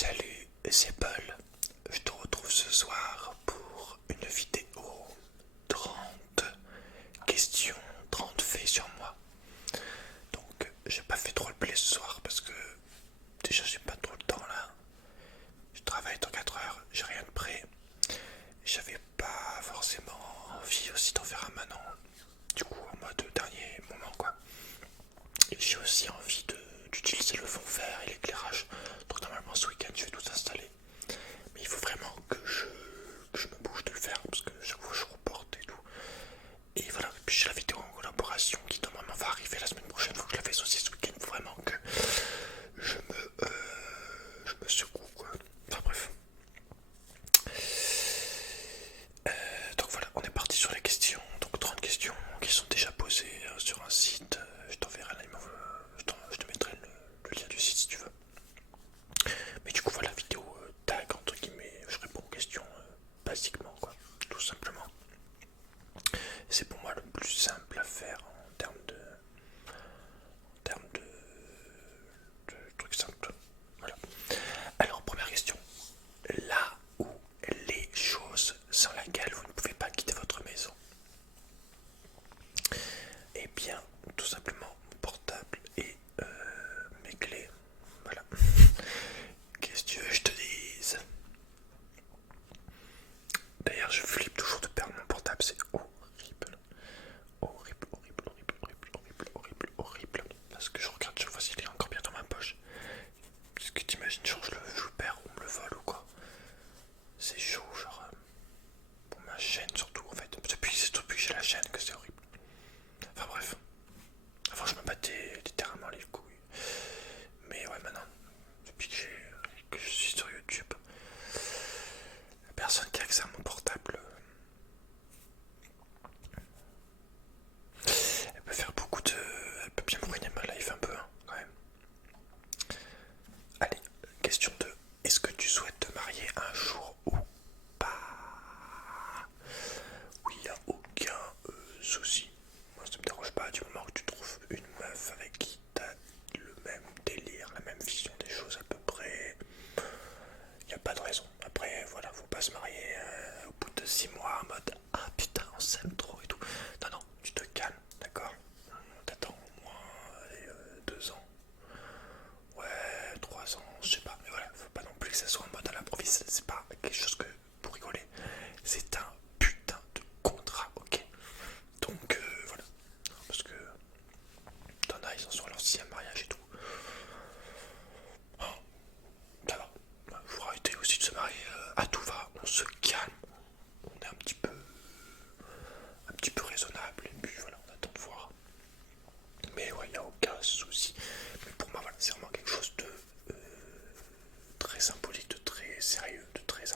Salut, c'est Paul. Je te retrouve ce soir pour une vidéo 30 questions, 30 faits sur moi. Donc, j'ai pas fait trop le play ce soir parce que déjà j'ai pas trop le temps là. Je travaille dans 4 heures, j'ai rien de prêt. J'avais pas forcément envie aussi d'en faire un maintenant. Du coup, en mode dernier moment quoi. Et j'ai aussi envie d'utiliser le fond vert et l'éclairage. Donc normalement ce week-end je vais tout installer. Mais il faut vraiment que je me bouge de le faire parce que chaque fois je reporte et tout. Et voilà, et puis j'ai la vidéo en collaboration qui normalement va arriver la semaine prochaine. Faut que je la fasse aussi ce week-end. Il faut vraiment que je me secoue quoi. Enfin bref. Donc voilà, on est parti sur les questions. Donc 30 questions qui sont déjà posées sur un site. Je t'enverrai je te mettrai le lien du site si tu veux. Mais du coup voilà, vidéo tag entre guillemets, je réponds aux questions basiquement quoi, tout simplement. C'est pour moi le plus simple à faire en termes de trucs simples. Voilà. Alors première question, là où les choses sans lesquelles vous ne pouvez pas quitter votre maison. Eh bien, tout simplement mon portable et mes clés. Voilà. Qu'est-ce que tu veux que je te dise? D'ailleurs, je flippe toujours de perdre mon portable, c'est horrible. Horrible, horrible, horrible, horrible, horrible, horrible, horrible. Parce que je regarde chaque fois s'il est encore bien dans ma poche. Parce que t'imagines, genre je le perds ou on me le vole ou quoi. C'est chaud, genre. Pour ma chaîne surtout, en fait. Depuis que j'ai la chaîne que c'est horrible. Enfin bref. Avant, je me battais littéralement les couilles. Mais ouais, maintenant, depuis que je suis sur YouTube, la personne qui a accès à mon portable, elle peut faire beaucoup de. Elle peut bien me ruiner ma life un peu, hein, quand même. Allez, question 2. Est-ce que tu souhaites te marier un jour ou pas? Oui, il n'y a aucun souci. Moi, ça me dérange pas du moment que tu trouves une meuf avec qui t'as le même délire, la même vision des choses à peu près. Il n'y a pas de raison. Après, voilà, faut pas se marier au bout de 6 mois en mode ah putain, on s'aime trop et tout. Non, non, tu te calmes, d'accord? T'attends au moins 2 ans. Ouais, 3 ans, je sais pas, mais voilà, faut pas non plus que ça soit en mode à l'improviste, c'est pas quelque chose que pour rigoler, c'est un putain de contrat, ok? Donc voilà, parce que t'en as, ils en sont à leur 6e mariage et tout. Oh, ça va, faut arrêter aussi de se marier à tout va, on se calme, on est un petit peu raisonnable, et puis voilà, on attend de voir. Mais ouais, il n'y a aucun souci. Mais pour moi, voilà, c'est vraiment quelque chose de très symbolique, de très sérieux, de très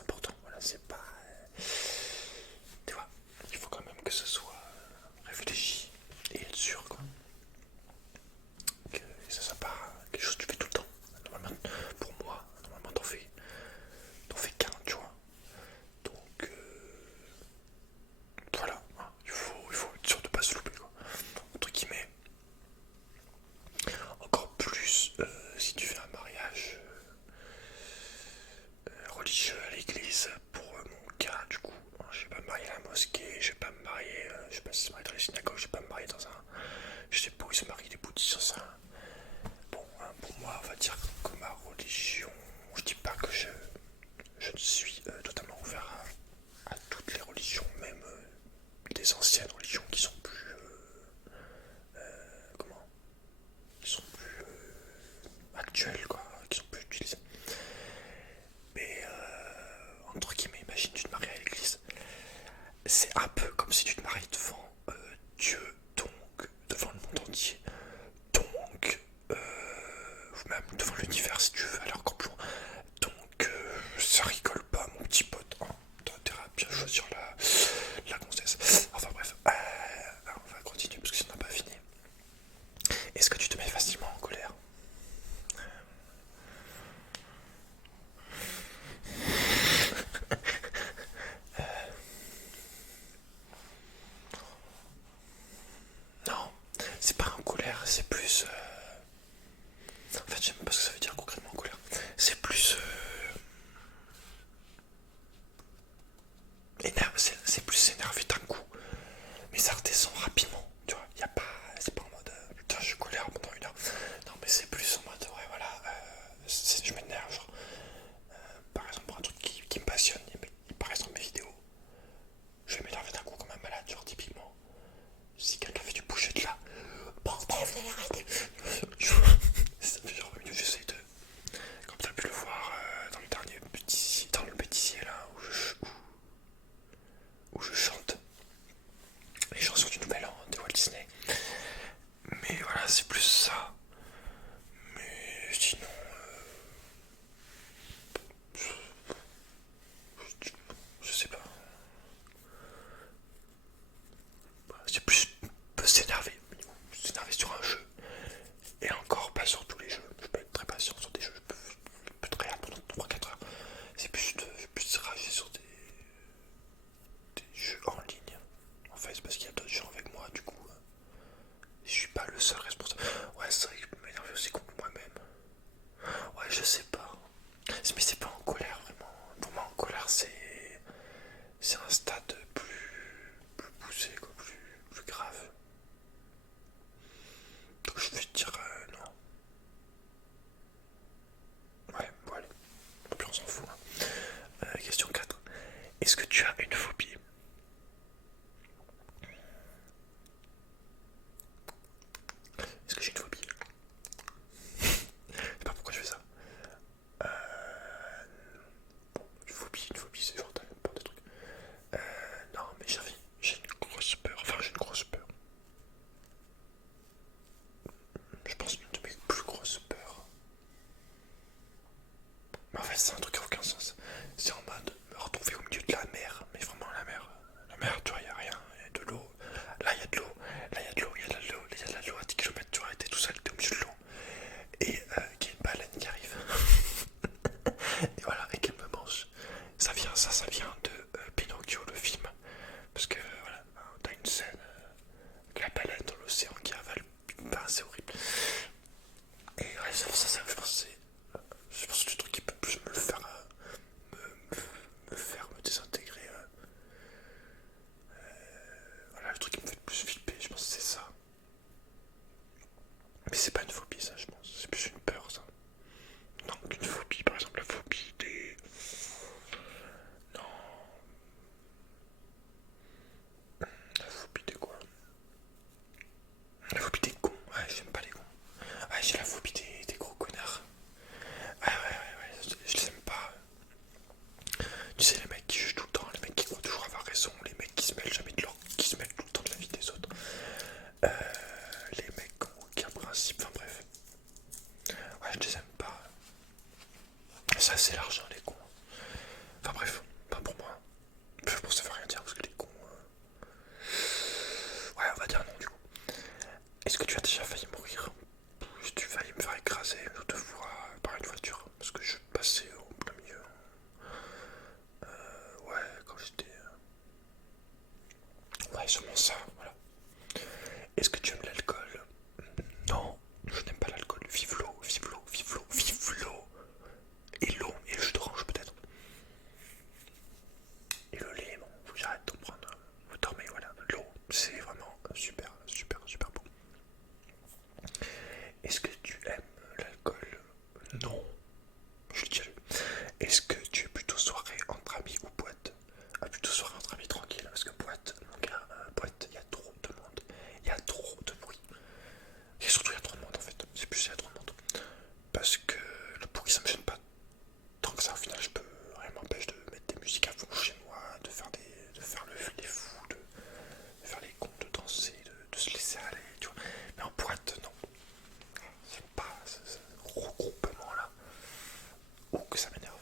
c'est un truc à aucun sens. C'est en mode me retrouver au milieu de la mer, mais vraiment la mer, tu vois, il n'y a rien, il y a de l'eau, là il y a de l'eau, là il y a de l'eau, il y a de l'eau, il y a de l'eau à 10 km, tu vois, t'es tout seul, t'es au milieu de l'eau, et qu'il y a une baleine qui arrive, et voilà, et qu'elle me mange. Ça vient de Pinocchio, le film, parce que voilà, t'as une scène avec la baleine dans l'océan qui avale, bah, c'est horrible. Et ouais, ça me fait penser. Je pense que le truc qui peut plus me le faire, me faire me désintégrer. Voilà, le truc qui me fait le plus flipper, je pense que c'est ça. Mais c'est pas une phobie, ça, je pense. C'est plus une peur, ça. Non, qu'une phobie, par exemple, la phobie des. Non, la phobie des quoi? La phobie des cons. Ouais, j'aime pas les cons. Ouais, j'ai la phobie des gros connards. Ouais, je les aime pas. Tu sais, les mecs qui jugent tout le temps, les mecs qui croient toujours avoir raison, les mecs qui se mêlent jamais de leur. Qui se mêlent tout le temps de la vie des autres. Euh, les mecs qui ont aucun principe, enfin bref. Ouais, je les aime pas. Ça, c'est l'argent, les cons. Enfin bref, pas pour moi. Bon, ça veut rien dire parce que les cons. Ouais, on va dire non du coup. Est-ce que tu as déjà failli mourir? Tu failli me faire écraser une ou deux fois par une voiture? Parce que je passais au plein milieu. Ouais, quand j'étais. Ouais, sûrement ça, voilà. Est-ce que tu aimes l'alcool? Non, je n'aime pas l'alcool. Vive l'eau, vive l'eau, vive l'eau, vive l'eau. Et l'eau, et le jus d'orange peut-être. Et le lait, bon, faut que j'arrête d'en prendre. Vous dormez, voilà. L'eau, c'est vraiment super, super, super bon. Est-ce que tu aimes l'alcool? Non, je l'ai déjà lu. Est-ce que tu es plutôt soirée entre amis ou boîte? Ah, plutôt soirée entre amis tranquille, parce que boîte, mon gars, boîte, il y a trop de monde. Il y a trop de bruit. Et surtout, il y a trop de monde en fait. C'est plus, il y a trop de monde. Parce que le bruit, ça me gêne pas tant que ça. Au final, rien m'empêche de mettre des musiques à fond chez moi, de faire les fous, de faire les cons, de danser, de se laisser aller, tu vois. Mais en boîte, non. C'est pas ce regroupement là. Ou que ça m'énerve.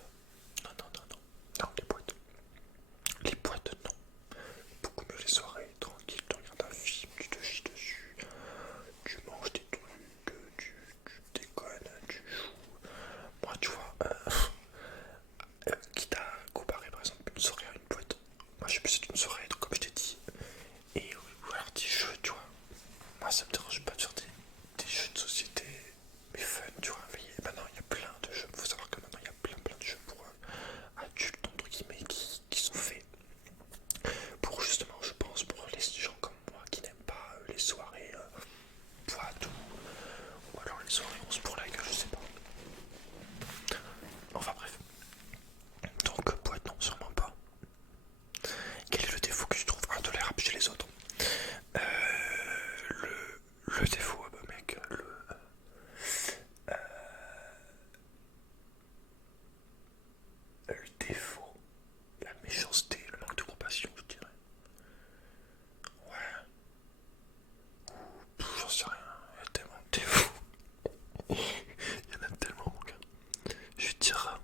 Non, non, non, non. Non, les boîtes. Les boîtes, non. Beaucoup mieux les soirées, tranquille, tu regardes un film, tu te chies dessus, tu manges des trucs, tu déconnes, tu joues. Moi, tu vois, quitte à comparer par exemple une soirée à une boîte, moi je suis plus une soirée, donc comme je t'ai dit, et ou alors des jeux, tu vois. Moi ça me dérange pas de faire des jeux de société, mais fun, tu vois. Et maintenant il y a plein de jeux, faut savoir que maintenant il y a plein de jeux pour adultes, entre guillemets, qui sont faits pour justement, je pense, pour les gens comme moi qui n'aiment pas les soirées boîte ou alors les soirées on se pour la gueule, je sais pas. Enfin bref. Donc boîte non, sûrement pas. Quel est le défaut que tu trouves intolérable chez les autres? Le défaut, bah mec, le défaut, la méchanceté, le manque de compassion, je dirais. Ouais, j'en sais rien, il y a tellement de défauts. Il y en a tellement, mon gars. Je vais te dire.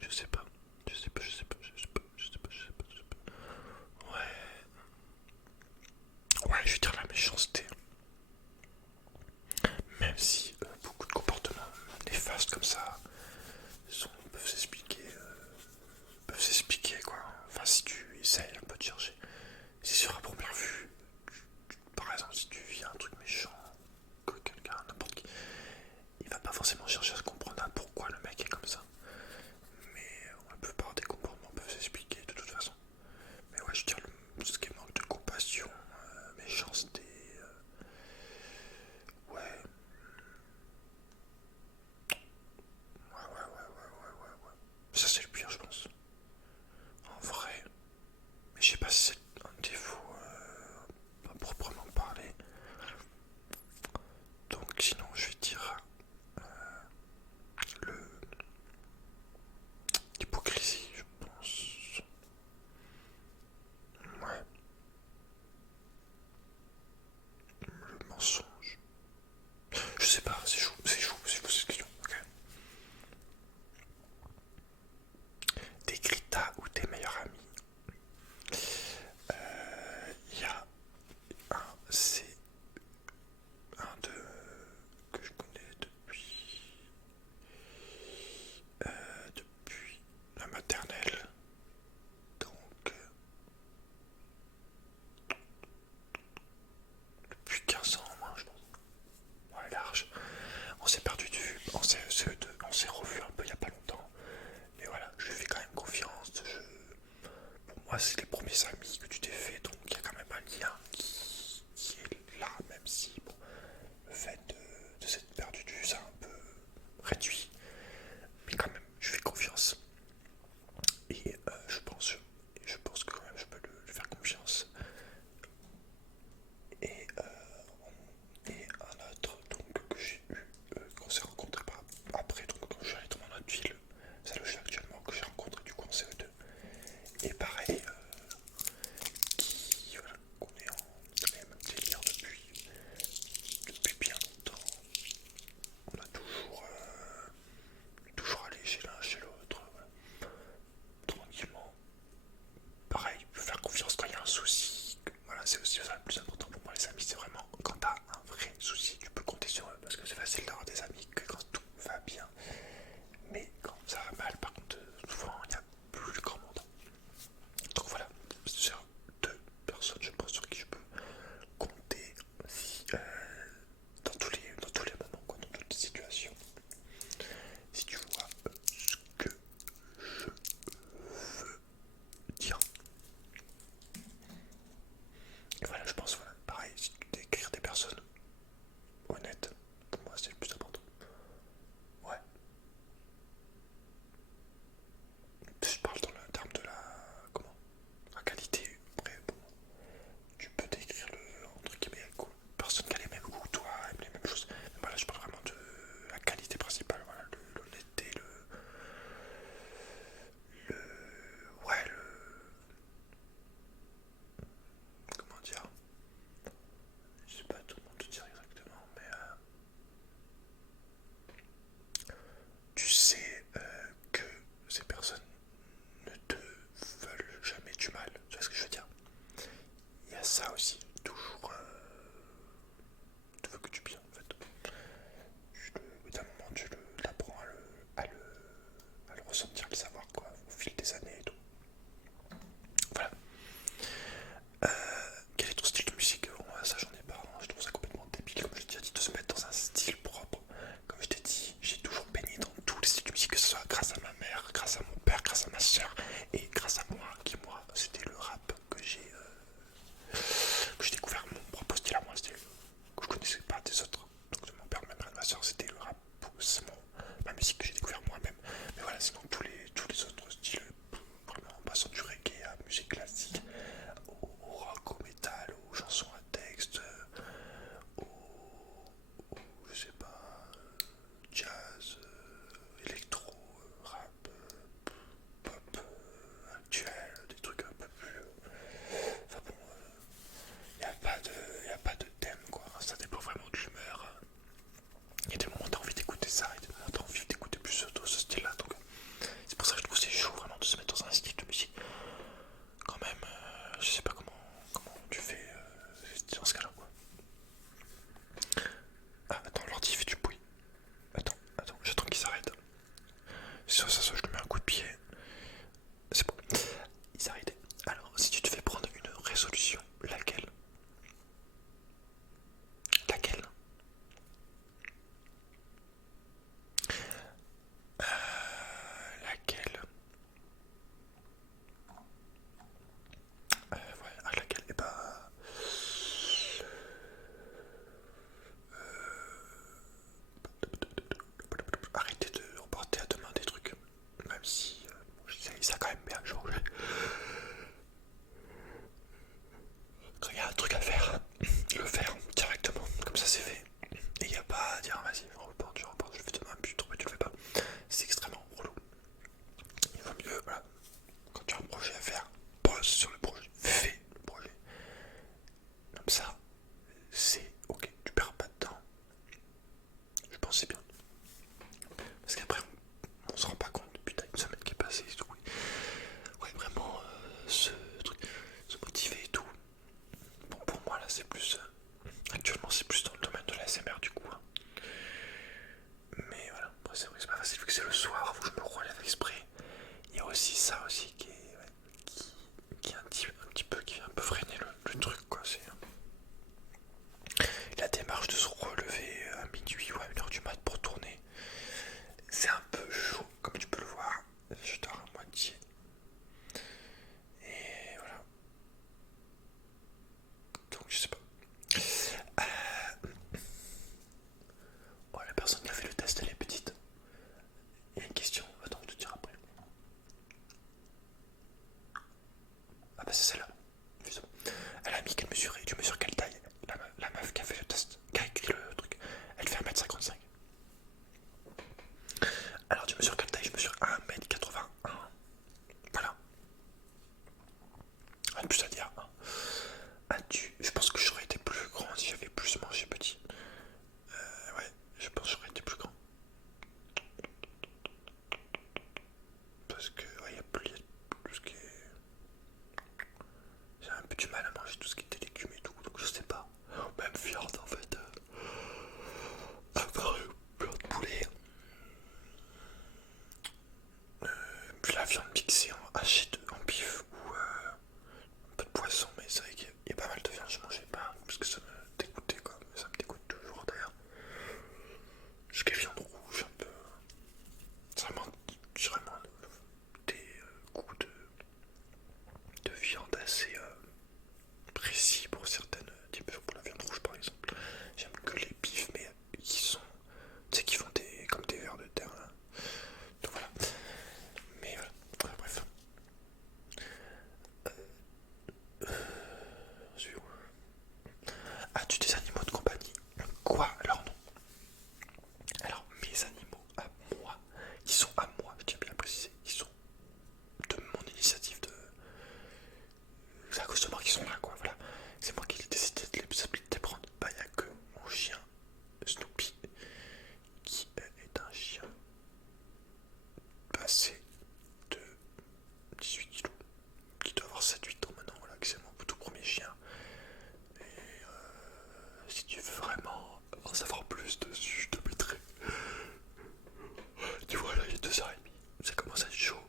Je sais pas. Je sais pas, je sais pas, je sais pas, je sais pas, je sais pas, je sais pas. Ouais, je vais dire la méchanceté. Même si beaucoup de comportements néfastes comme ça peuvent s'expliquer quoi. Enfin, si tu essayes un peu de chercher. C'est sûr, à première vue, par exemple, si tu vis un truc méchant, que quelqu'un, n'importe qui, il va pas forcément chercher à se comprendre pourquoi le mec est comme ça. Mais la plupart des comportements peuvent s'expliquer de toute façon. Mais ouais, je dirais ce qui manque de compassion, méchanceté, ouais, sais pas, c'est chaud cette question. Okay. Décris ta ou tes meilleurs amis. Il y a c'est un de que je connais depuis la maternelle. Donc depuis 15 ans, moi je pense. Ouais, large. personne qui a fait le test, elle est petite. Il y a une question, attends, je te dirai après. Ah bah c'est celle-là. Elle a mis quelle mesure et tu mesures quelle taille. La meuf qui a fait le test, qui a écrit le truc, elle fait 1m55. Alors tu mesures quelle taille? Je mesure 1m81. Voilà. Rien de plus à dire. Je pense que j'aurais été plus grand si j'avais plus mangé petit. Ouais, je pense que j'aurais été plus grand. Parce que ouais, y a plus tout ce qui est. J'ai un peu du mal à manger tout ce qui était légumes et tout, donc je sais pas. Même viande en fait. À part plein de poulet. Puis la viande mixée en haché en bif ou un peu de poisson, mais c'est vrai qu'il y a pas mal de viande, je mangeais pas parce que ça me dégoûtait quoi, ça me dégoûte toujours d'ailleurs. Ce qui est viande rouge un peu. C'est vraiment des goûts de viande assez précis pour certaines types, pour la viande rouge par exemple. J'aime que les bifs mais qui sont, tu sais, qui font comme des vers de terre là. Donc voilà. Mais voilà, bref. Je où? As-tu des animaux de compagnie? Quoi? Alors non. Alors mes animaux à moi, ils sont à moi, je tiens bien à préciser, ils sont de mon initiative de. C'est à cause de moi qu'ils sont là quoi, voilà. C'est moi qui ai décidé de les prendre. Bah y'a que mon chien Snoopy qui est un chien passé de 18 kilos, qui doit avoir 7-8 ans maintenant, voilà, que c'est mon tout premier chien. Et si tu veux vraiment en savoir plus dessus, je te mettrai. Tu vois là, il est 2h30, ça commence à être chaud.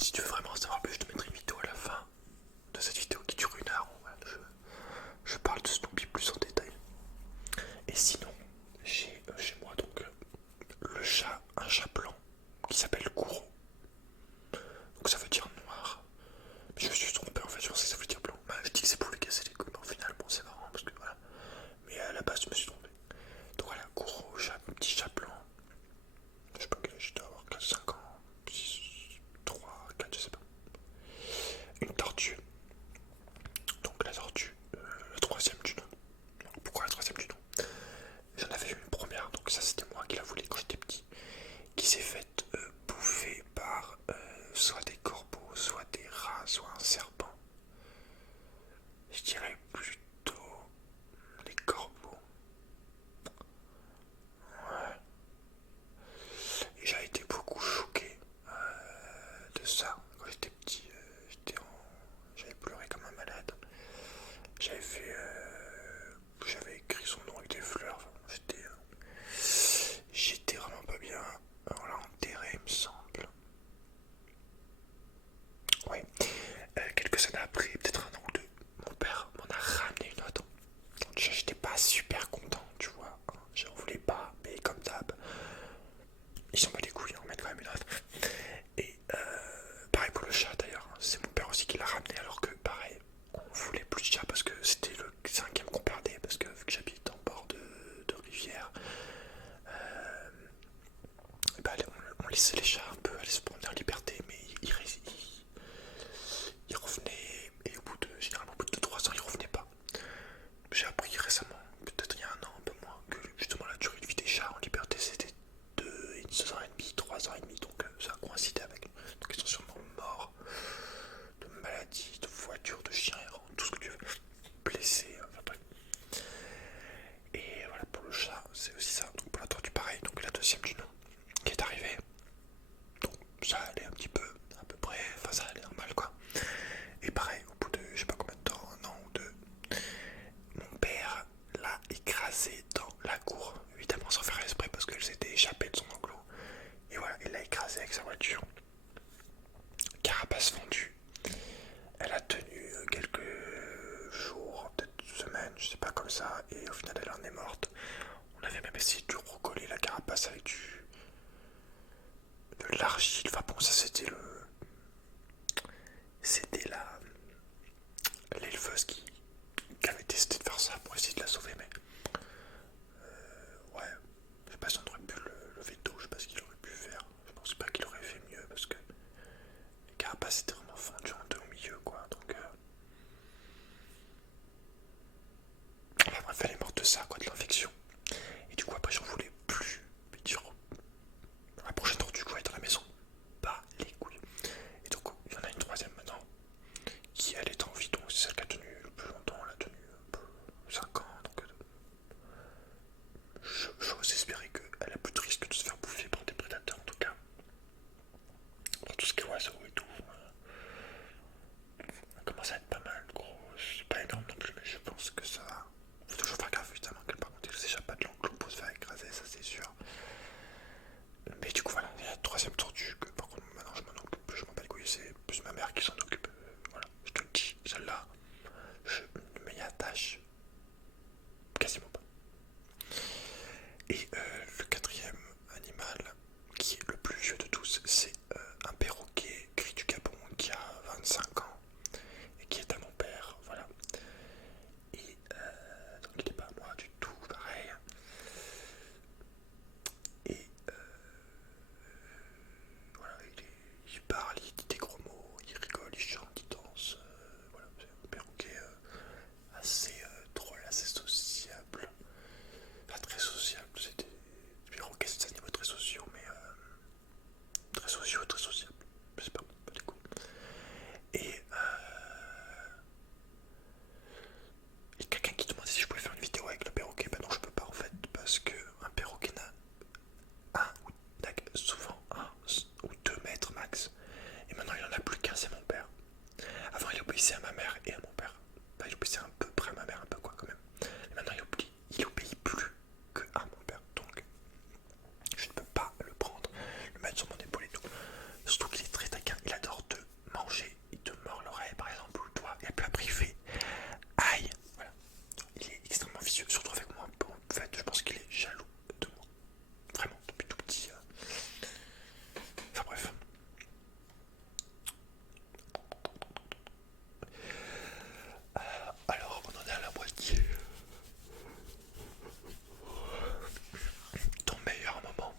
Si tu veux vraiment en savoir plus, je te mettrai une vidéo à la fin de cette vidéo qui dure 1 heure. Voilà, je parle de Snoopy plus en détail. Et sinon, j'ai chez moi donc le chat, un chat blanc qui s'appelle Kouro. Donc ça veut dire noir. Mais je me suis trompé en fait, je pensais que ça voulait dire blanc. Bah, je dis que c'est pour lui casser les couilles, mais au final, bon, c'est marrant parce que voilà. Mais à la base, je me suis trompé. Donc voilà, Kouro, petit chat blanc. Je sais pas quel âge, je dois avoir 4-5 ans, 6, 3, 4, je sais pas. Une tortue. Donc la tortue, la troisième du nom. Pourquoi la troisième du nom? J'en avais eu une première, donc ça c'était moi qui la voulais quand j'étais petit, qui s'est faite bouffer par soit des corbeaux, soit des rats, soit un serpent. Je dirais plutôt les corbeaux. Ouais. Et j'ai été beaucoup choqué de ça. Quand j'étais petit, j'avais pleuré comme un malade. J'avais fait. J'avais écrit son nom avec des fleurs. Enfin, j'étais vraiment pas bien. On l'a enterré, il me semble. Ouais. Quelques années après, peut-être un an ou deux, mon père m'en a ramené une autre. Déjà, j'étais pas super content, tu vois. J'en voulais pas, mais comme d'hab, ils s'en bat les couilles, on met quand même une autre. Et pareil pour le chat d'ailleurs, c'est mon père aussi qui l'a ramené, alors que pareil, on voulait plus de chat parce que c'était le cinquième qu'on perdait, parce que vu que j'habite en bord de rivière, bah, on laissait les chats un peu aller se promener en liberté, mais ils revenaient, et généralement au bout de 3 ans, ils revenaient pas. J'ai appris récemment, peut-être il y a un an, un peu moins, que justement la durée de vie des chats en liberté c'était 2 ans et demi, 3 ans et demi, donc ça a coïncidé avec. Donc ils sont sûrement morts de maladies, de voitures, de chiens errants, tout ce que tu veux, blessés, enfin bref. Et voilà, pour le chat, c'est aussi ça. Donc pour la tortue, pareil, donc la deuxième du nom qui est arrivée. Donc ça allait un petit peu, à peu près, enfin ça allait normal quoi. Et pareil, au bout de je sais pas combien de temps, un an ou deux, mon père l'a écrasée dans la cour, évidemment sans faire exprès parce qu'elle s'était échappée de son enclos. Et voilà, il l'a écrasée avec sa voiture. Carapace fendue. Elle a tenu quelques jours, peut-être une semaine, je sais pas comme ça, et au final elle en est morte. On avait même essayé de recoller la carapace avec de l'argile. Enfin bon, ça c'était c'était l'éleveuse qui avait décidé de faire ça pour essayer de la sauver, mais ça, quoi, de l'infection. Et du coup, après, j'en voulais plus. Mais dire, la prochaine tortue que je vais être à la maison, pas les couilles. Et donc, il y en a une troisième maintenant, qui elle est en vie, donc c'est celle qui a tenu le plus longtemps, elle a tenu 5 ans. Donc, j'ose espérer qu'elle a plus de risque de se faire bouffer par des prédateurs, en tout cas. Pour tout ce qui est oiseaux et tout. On commence à être pas mal, gros. C'est pas énorme non plus, mais je pense que ça va. Faut toujours faire gaffe, évidemment, que par contre, il s'échappe pas de l'enclos pour se faire écraser, ça c'est sûr. Mais du coup, voilà, il y a la troisième tortue que par contre, maintenant je m'en occupe plus, je m'en bats les couilles, c'est plus ma mère qui s'en occupe. Voilà, je te le dis, celle-là, je ne m'y attache quasiment pas. Et le quatrième animal, qui est le plus vieux de tous, c'est un perroquet gris du Gabon qui a 25 ans et qui est à mon père, voilà. Et donc il n'est pas à moi du tout, pareil. Et voilà, il parle, il dit des gros mots, il rigole, il chante, il danse. Voilà, c'est un perroquet assez drôle, assez sociable. Pas très sociable, c'est des perroquets, c'est des animaux très sociaux, mais très sociaux, très sociables. Je sais pas du coup. Et il y a quelqu'un qui demandait si je pouvais faire une vidéo avec le perroquet. Bah non, je peux pas en fait, parce que un perroquet n'a souvent un ou 2 mètres max. Et maintenant il en a plus qu'un, c'est mon père. Avant il obéissait à ma mère et à mon père. Bah, il obéissait un peu près à ma mère, un peu quoi quand même. Et maintenant il obéit plus que à mon père. Donc je ne peux pas le prendre, le mettre sur mon épaule et tout. Surtout qu'il est très taquin, il adore te manger, il te mord l'oreille par exemple, ou toi, et puis après il fait aïe. Voilà. Il est extrêmement vicieux, surtout avec moi. En fait, je pense qu'il est jaloux de moi. Vraiment, depuis tout petit. Enfin bref. Alors, on en est à la moitié. Ton meilleur moment?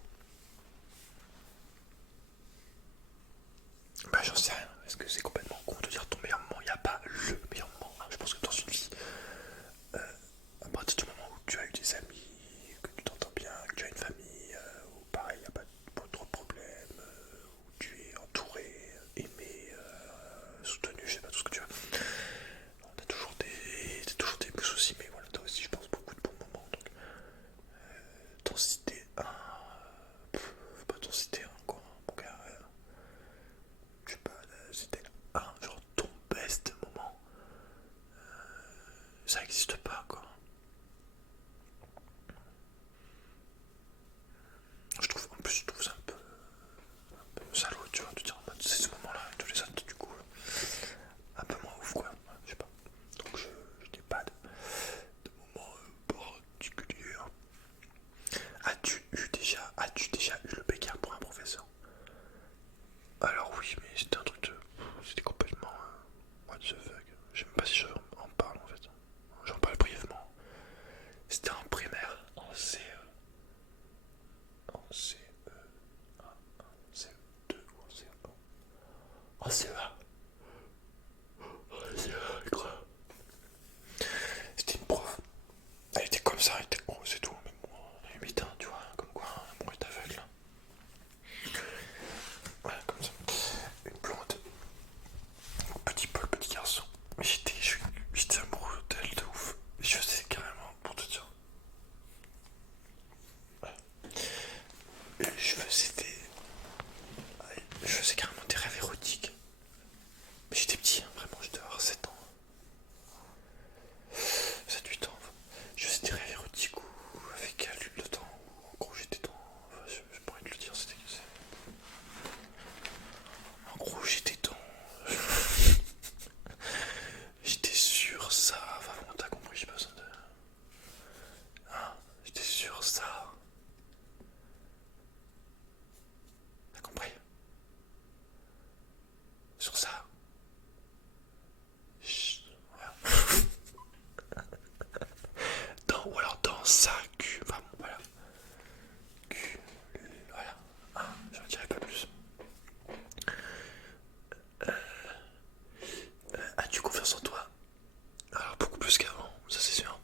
Bah j'en sais rien, est-ce que c'est complètement con de dire ton meilleur moment? Il n'y a pas le meilleur moment, hein. Je pense que dans une vie, à partir du moment où tu as eu des amis, que tu t'entends bien, que tu as une famille, où pareil, il n'y a pas trop de problèmes, où tu es entouré, aimé, soutenu, je sais pas tout ce que tu veux. T'as toujours des soucis, mais voilà, t'as aussi je pense beaucoup de bons moments, donc t'en citer un, faut pas t'en citer un quoi, mon gars, je sais pas, c'était un, genre ton best moment, ça existe pas quoi. En plus je trouve ça un peu salaud, tu vois, de dire en mode c'est ce moment là et tous les autres du coup un peu moins ouf quoi, je sais pas. Donc je n'ai pas de moment particulier. As-tu déjà eu le bécard pour un professeur? Alors oui, mais c'était un truc de... C'était complètement... what the fuck. Je sais même pas si j'en parle en fait. J'en parle brièvement. C'était en primaire, en CE. En CE. En CE2 ou en CE1. En CE1. En CE1, quoi. C'était une prof. Elle était comme ça, elle était grosse et tout. Mais bon, limite, hein, tu vois, comme quoi, bon, elle est aveugle. Voilà, comme ça. Une blonde. Petit Paul, petit garçon. Mais j'étais amoureux d'elle de ouf. Je sais carrément, pour te dire. Ouais. Je faisais carrément des rêves érotiques. Mais j'étais petit, hein, vraiment, je devais avoir 7 ans. 7-8 ans. Enfin. Je faisais des rêves érotiques ou avec elle le temps où en gros j'étais dans. Enfin, je pourrais te le dire, c'était. En gros j'étais dans. J'étais sur ça. Enfin bon, t'as compris, j'ai pas besoin de. Hein, j'étais sur ça. T'as compris? Sur ça. Chut, voilà. Ou alors dans sa cul. Enfin bon, voilà. Cul. Voilà. Hein, j'en dirai pas plus. As-tu confiance en toi? Alors beaucoup plus qu'avant, ça c'est sûr.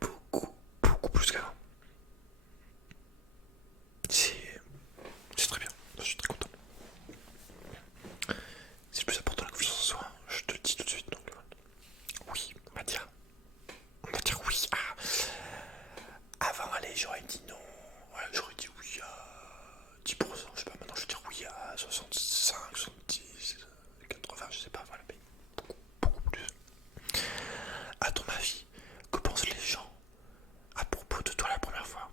Beaucoup j'aurais dit non. Ouais, j'aurais dit oui à 10%, je sais pas, maintenant je vais dire oui à 65, 70, 80, je sais pas, voilà, mais beaucoup plus. À ton avis, que pensent les gens à propos de toi la première fois?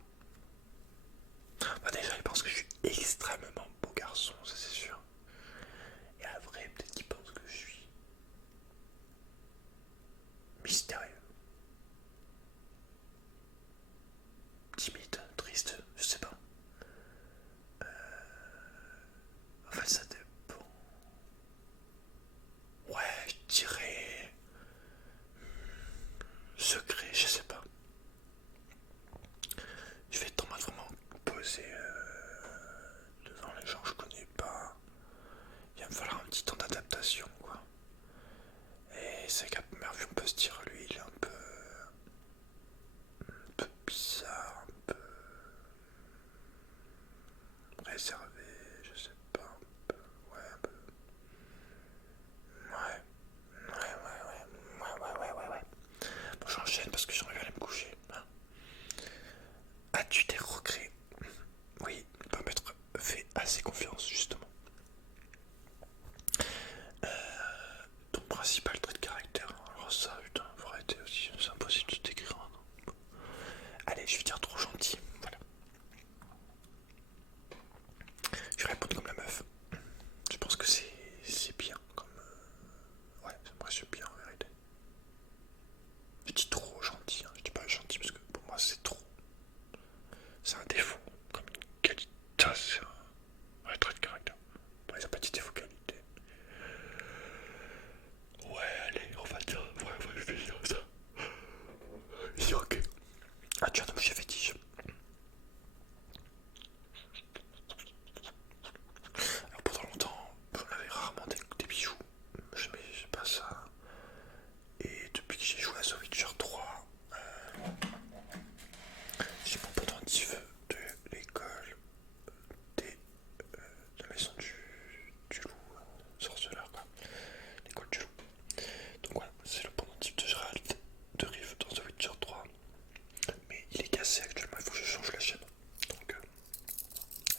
Bah déjà, ils pensent que je suis extrêmement beau garçon, ça c'est sûr. Et à vrai, peut-être qu'ils pensent que je suis mystérieux, timide, triste, je sais pas. En fait, ça dépend. Ouais, je dirais secret, je sais pas. Je vais être en mode vraiment posé devant les gens que je connais pas. Il va me falloir un petit temps d'adaptation, quoi. Et c'est qu'à première vue, on peut se dire, lui, il est un peu bizarre, un peu réservé, je sais pas, un peu, ouais, un peu. Ouais, ouais. Bon, j'enchaîne parce que j'ai envie d'aller me coucher. Hein. As-tu des regrets? Oui, ne pas m'être fait assez confiance, justement. Ton principal trait de caractère. Alors ça, putain, faut arrêter aussi, c'est impossible de t'écrire. Hein. Allez, je vais dire trop gentil, voilà. Je vais répondre comme la meuf. Je pense que c'est bien, comme... ouais, ça me reste bien en vérité. Je dis trop gentil, hein. Je dis pas gentil parce que pour moi c'est trop. C'est un défaut, comme une qualité. Ça, c'est un trait de caractère. Bon, ils ont pas dit défaut qualité. Ouais, allez, on va dire. Ouais, je vais dire ça. Et ok. Ah, tu as un objet fétiche. Alors pendant longtemps, j'en avais rarement des bijoux. Je mets pas ça. Et depuis que j'ai joué à The Witcher 3, j'ai mon pendentif de l'école de la maison du loup, sorceleur quoi. L'école du loup. Donc voilà, c'est le pendentif de Gérald de Rive dans The Witcher 3. Mais il est cassé actuellement, il faut que je change la chaîne. Donc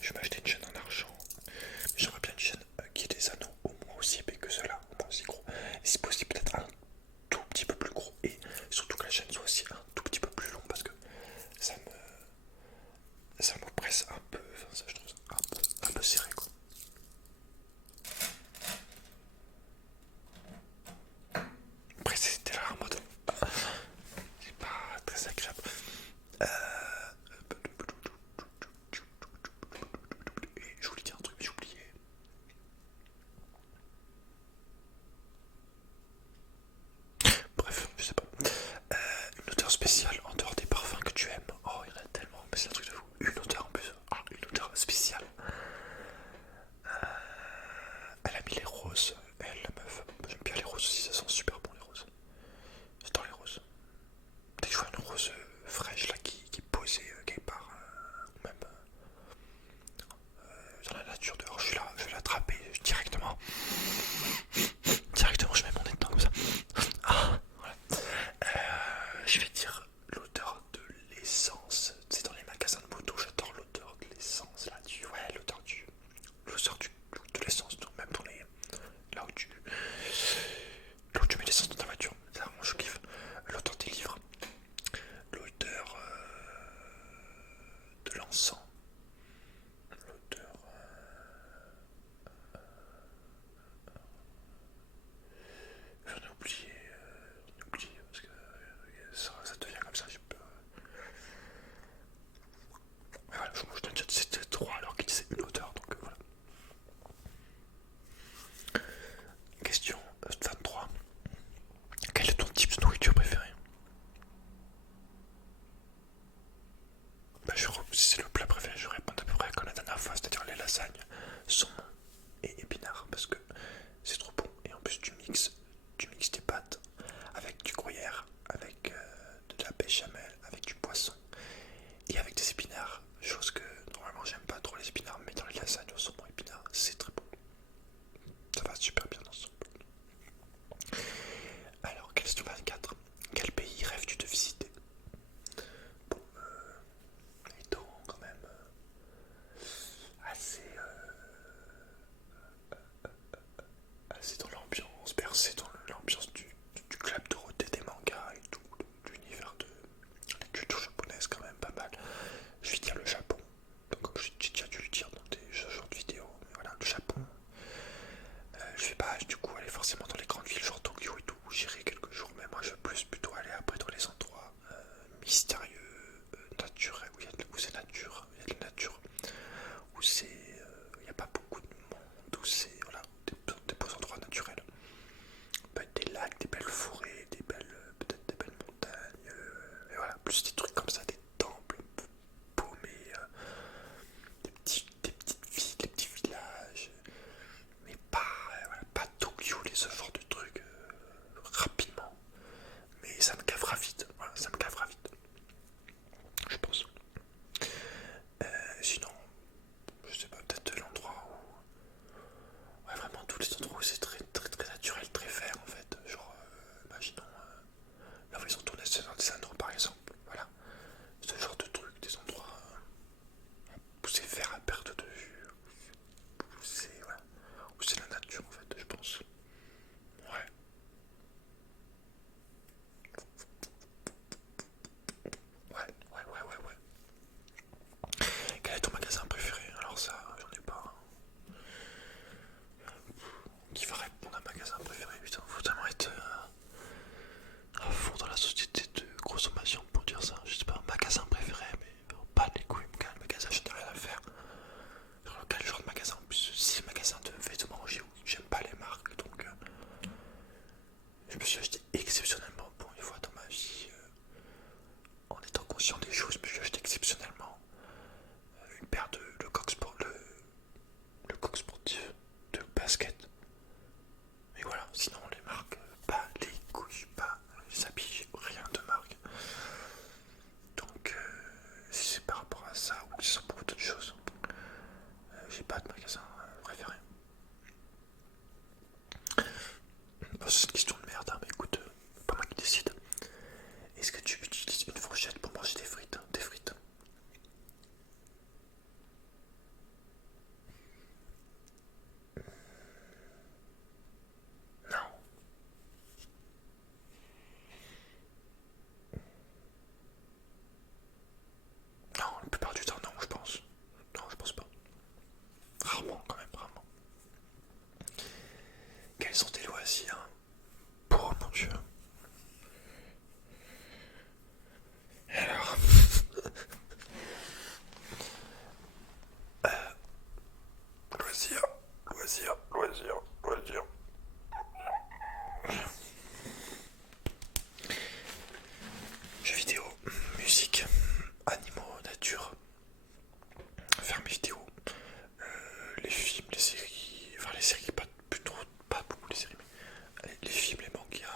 je vais m'acheter une chaîne en argent. Mais j'aimerais bien une chaîne qui ait des anneaux au moins aussi épais que cela, au moins aussi gros. Et si possible peut-être un tout petit peu plus gros. Et surtout que la chaîne soit aussi un tout petit peu plus long parce que ça me presse un peu. Enfin ça je trouve ça un peu serré quoi. Après c'était là en mode c'est pas très agréable. Et je voulais dire un truc mais j'ai oublié. Bref, je sais pas. Une odeur spéciale en dehors des parfums que tu aimes. Oh, il y en a tellement, mais c'est un truc de fou. Une odeur en plus. Ah, une odeur spéciale. Elle a mis les roses. Elle, la meuf. J'aime bien les roses aussi, ça sent super bon les roses. J'adore les roses. Dès que je vois une rose fraîche là qui est posée quelque part, ou même dans la nature dehors, je suis là, je vais l'attraper directement. Directement, je mets mon nez dedans comme ça. Ah, voilà. Je vais dire l'odeur mystérieux, naturel, où c'est nature, il y a de la nature, où c'est, il n'y a pas beaucoup de monde, où c'est voilà, des beaux endroits naturels. Peut être des lacs, des belles forêts, peut-être des belles montagnes, et voilà, plus des trucs comme ça, des temples un peu paumés, des petites villes, des petits villages, mais pas, voilà, pas Tokyo, ce genre de trucs rapidement. Mais ça me gavera vite, voilà, ça me gavera vite, je pense. Sinon, je sais pas, peut-être l'endroit où. Ouais, vraiment tous les endroits où c'est très, très, très naturel, très vert en fait. Genre, imaginons là où ils ont tourné Seigneur des Anneaux par exemple. Voilà, ce genre de truc, des endroits où c'est vert à perte de vue, voilà, où c'est la nature en fait, je pense. Ouais. Ouais. Quel est ton magasin préféré? Alors ça, j'en ai pas. Qui va répondre à magasin préféré? Putain, faut tellement être à fond dans la société de consommation pour dire ça. Je sais pas, magasin préféré, mais pas les couilles, magasin, je n'ai rien à faire. Genre, quel genre de magasin? En plus, c'est magasin de vêtements, j'aime pas les marques, donc je me suis acheté exceptionnellement, bon, une fois dans ma vie, en étant conscient des choses, je me suis acheté exceptionnellement une paire de le coq sportif de basket. Mais voilà, sinon les marques, pas les couilles, pas les habits, rien de marque. Donc si c'est par rapport à ça ou que c'est pour d'autres choses, j'ai pas de magasin préféré. Bon, c'est une question de merde, hein, mais écoute, pas moi qui décide. Est-ce que tu utilises une fourchette pour manger des frites? Des frites? Non. Non, la plupart du temps, non, je pense. Non, je pense pas. Rarement, quand même, rarement. Quels sont tes loisirs? Oh mon dieu. Alors, loisirs, loisirs. Jeux vidéo, musique, animaux, nature, faire mes vidéos, les films, les séries, enfin les séries, pas, plutôt, pas beaucoup les séries, mais les films, les mangas,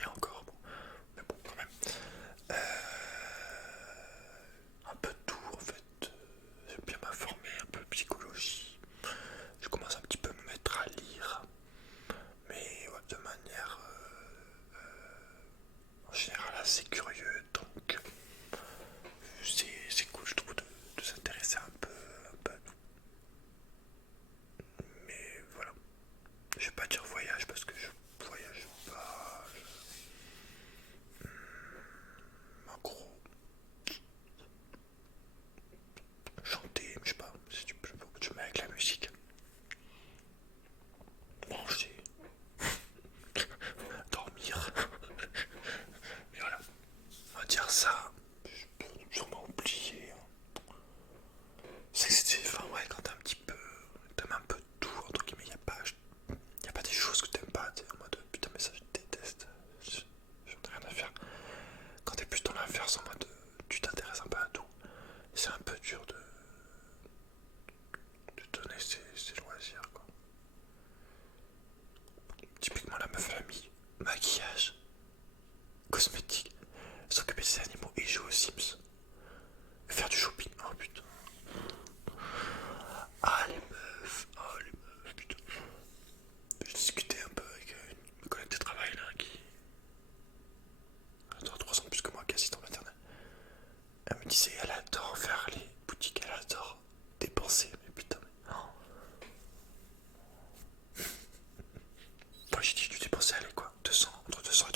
et encore, bon, mais bon, quand même. Un peu de tout en fait. J'aime bien m'informer, un peu psychologie. Je commence un petit peu à me mettre à lire, mais ouais, de manière en général assez curieux, donc c'est cool je trouve de s'intéresser un peu à tout. Mais voilà, je vais pas dire voyage parce que je voyage pas. En gros, chanter, je sais pas, si tu mets avec la musique, manger, dormir. Mais voilà, on va dire ça. Je peux sûrement oublier. Enfin ouais, quand t'es un petit peu. T'aimes un peu tout, entre guillemets, y a pas des choses que t'aimes pas, t'es en mode putain, mais ça je déteste. J'en ai rien à faire. Quand t'es plus dans l'inverse, en mode tu t'intéresses un peu à tout, c'est un peu dur de donner ses loisirs, quoi. Typiquement, la meuf a mis maquillage, cosmétique, s'occuper des animaux et jouer aux Sims. Faire du shopping, oh putain. Ah les meufs, putain. J'ai discuté un peu avec une collègue de travail là qui a 3 ans de plus que moi, qui est assistante maternelle. Elle me disait, elle adore faire les boutiques, elle adore dépenser, mais putain, mais. Oh. Moi j'ai dit, tu dépensais, allez quoi, entre 200 et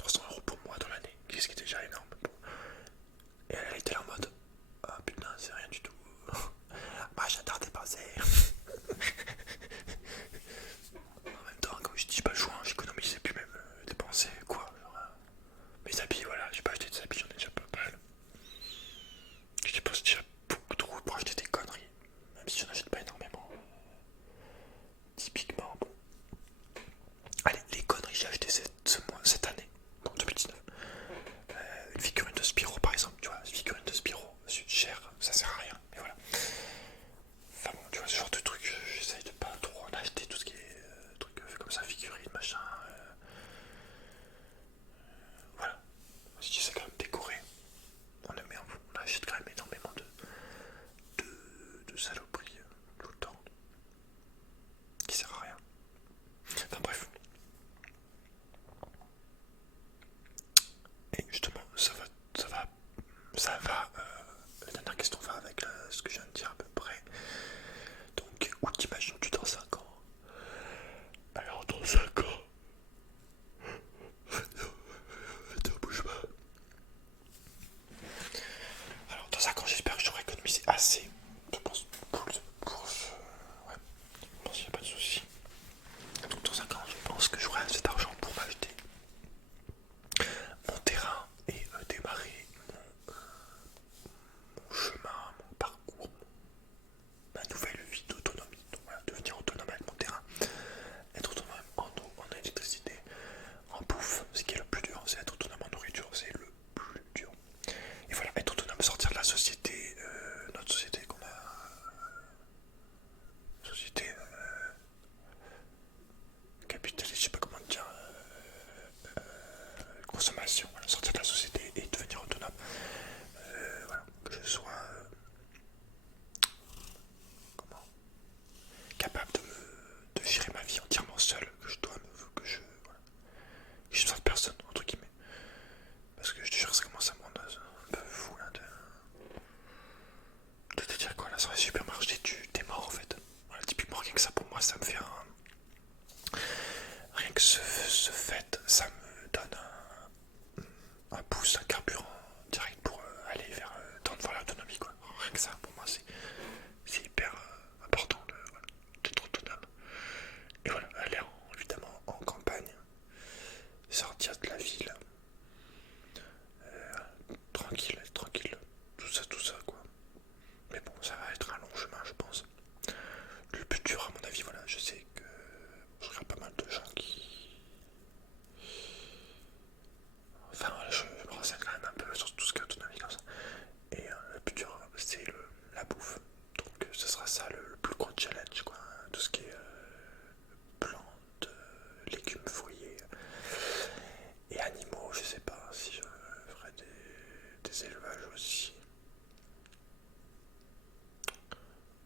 des élevages aussi.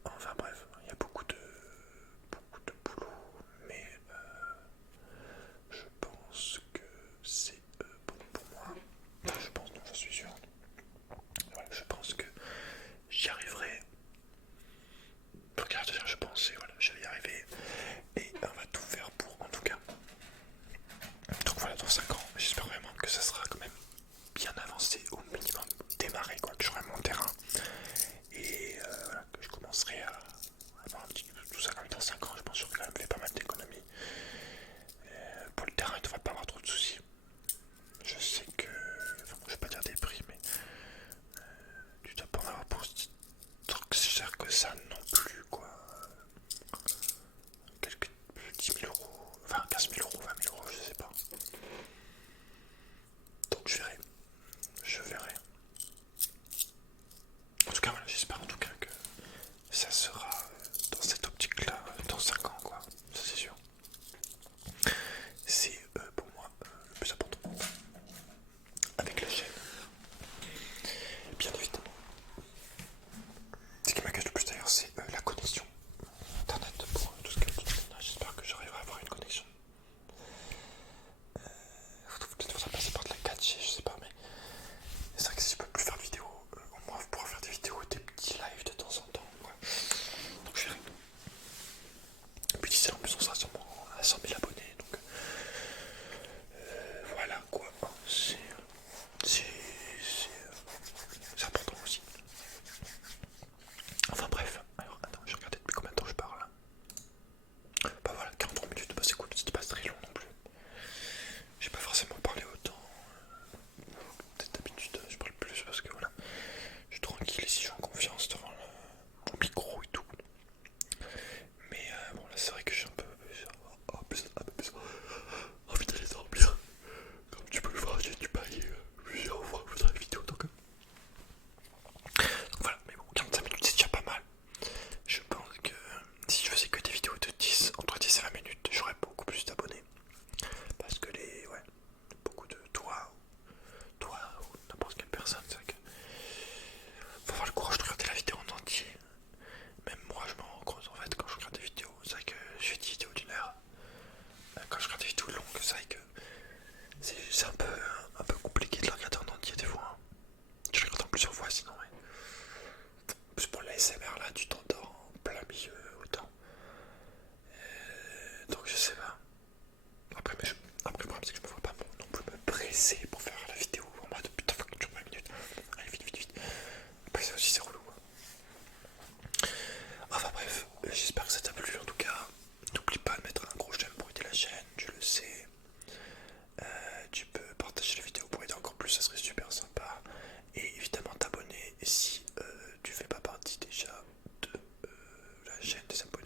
Enfin bref, il y a beaucoup de boulot, mais je pense que c'est bon pour moi. Je pense, non, j'en suis sûr. Voilà, je pense que j'y arriverai. Regarde, je pensais, voilà, je vais y arriver. Et on va tout faire pour, en tout cas. Donc voilà, dans 5 ans, j'espère vraiment que ça sera quand même bien avancé, au minimum démarré, quoi, que j'aurai mon terrain. Et voilà, que je commencerai à avoir un petit tout ça comme dans 5 ans, je pense que j'aurai quand même fait pas mal d'économies. Pour le terrain, il ne devrait pas avoir trop de soucis. Je sais que, enfin, je vais pas dire des prix, mais tu dois pas en avoir pour tant que c'est cher que ça non plus, quoi. Quelques 10 000 euros, enfin 15 000 euros, 20 000 euros, je sais pas. Donc je verrai. En tout cas, voilà, j'espère en tout cas que ça sera dans cette optique-là dans 5 ans, quoi. Ça c'est sûr. C'est pour moi le plus important. Avec la chaîne, bien évidemment. Ce qui m'agace le plus d'ailleurs, c'est la connexion internet pour tout ce qui est. J'espère que j'arriverai à avoir une connexion. Peut-être faudra passer par de la 4G, je sais pas, mais c'est vrai que si je peux plus faire de vidéos, au moins pouvoir faire des vidéos, des petits lives de temps en temps, quoi. Donc je verrai. Et puis d'ici là, en plus on sera sûrement à 100 000 abonnés, donc voilà quoi. C'est important aussi. Enfin bref, alors attends, je regardais depuis combien de temps je parle. Bah voilà, 43 minutes, bah c'est cool, c'était pas très long non plus. J'ai pas forcément parlé autant. Peut-être d'habitude, je parle plus parce que voilà, je suis tranquille ici, je suis en confiance devant le micro et tout. Mais bon, là c'est vrai que je suis un peu plus envie d'aller dormir. Comme tu peux le voir, j'ai dû bailler plusieurs fois dans la vidéo. Donc voilà, mais bon, 45 minutes c'est déjà pas mal. Je pense que si je faisais que des vidéos de 10, entre 10 et 20 minutes, j'aurais beaucoup plus d'abonnés. Parce que beaucoup de toi ou n'importe quelle personne, c'est vrai que faut avoir le courage de regarder la vidéo en entier. Même moi je m'en rends compte en fait quand je regarde des vidéos. C'est vrai que je fais des vidéos d'une heure. Quand je regarde des vidéos longues, c'est vrai que c'est un peu compliqué de la regarder en entier des fois. Je regarde en plusieurs fois sinon, ouais. Plus pour l'ASMR là, tu t'endors en plein milieu autant. Donc je sais pas. Après, le problème c'est que je me vois pas non plus me presser pour faire la vidéo en mode putain, faut que tu 20 minutes. Allez, vite, vite, vite. Après, ça aussi c'est relou. Enfin bref, j'espère que ça t'a plu en tout cas. N'oublie pas de mettre un gros j'aime pour aider la chaîne, tu le sais. Tu peux partager la vidéo pour aider encore plus, ça serait super sympa. Et évidemment t'abonner si tu fais pas partie déjà de la chaîne des abonnés.